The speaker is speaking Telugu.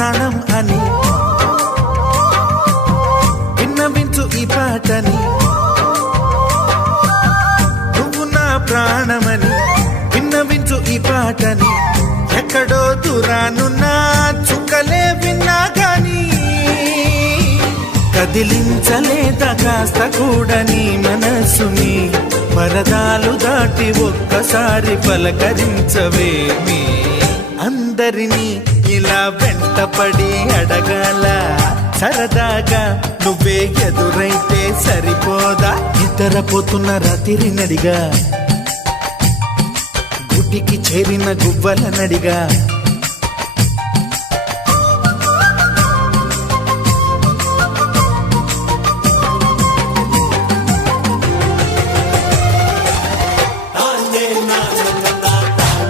ప్రాణం అని విన్నవించు ఈ పాటని, నువ్వు నా ప్రాణమని విన్నవించు ఈ పాటని. ఎక్కడో దూరానున్నా చుక్కలే విన్నా గాని కదిలించలేదా కాస్త కూడా నీ మనసుని. పరదాలు దాటి ఒక్కసారి పలకరించవేమి. అందరినీ ఇలా వెంటపడి అడగాల సరదాగా నువ్వే ఎదురైతే సరిపోదా. నిద్రపోతున్న రాత్రి నడిగా గుటికి చేరిన గువ్వల నడిగా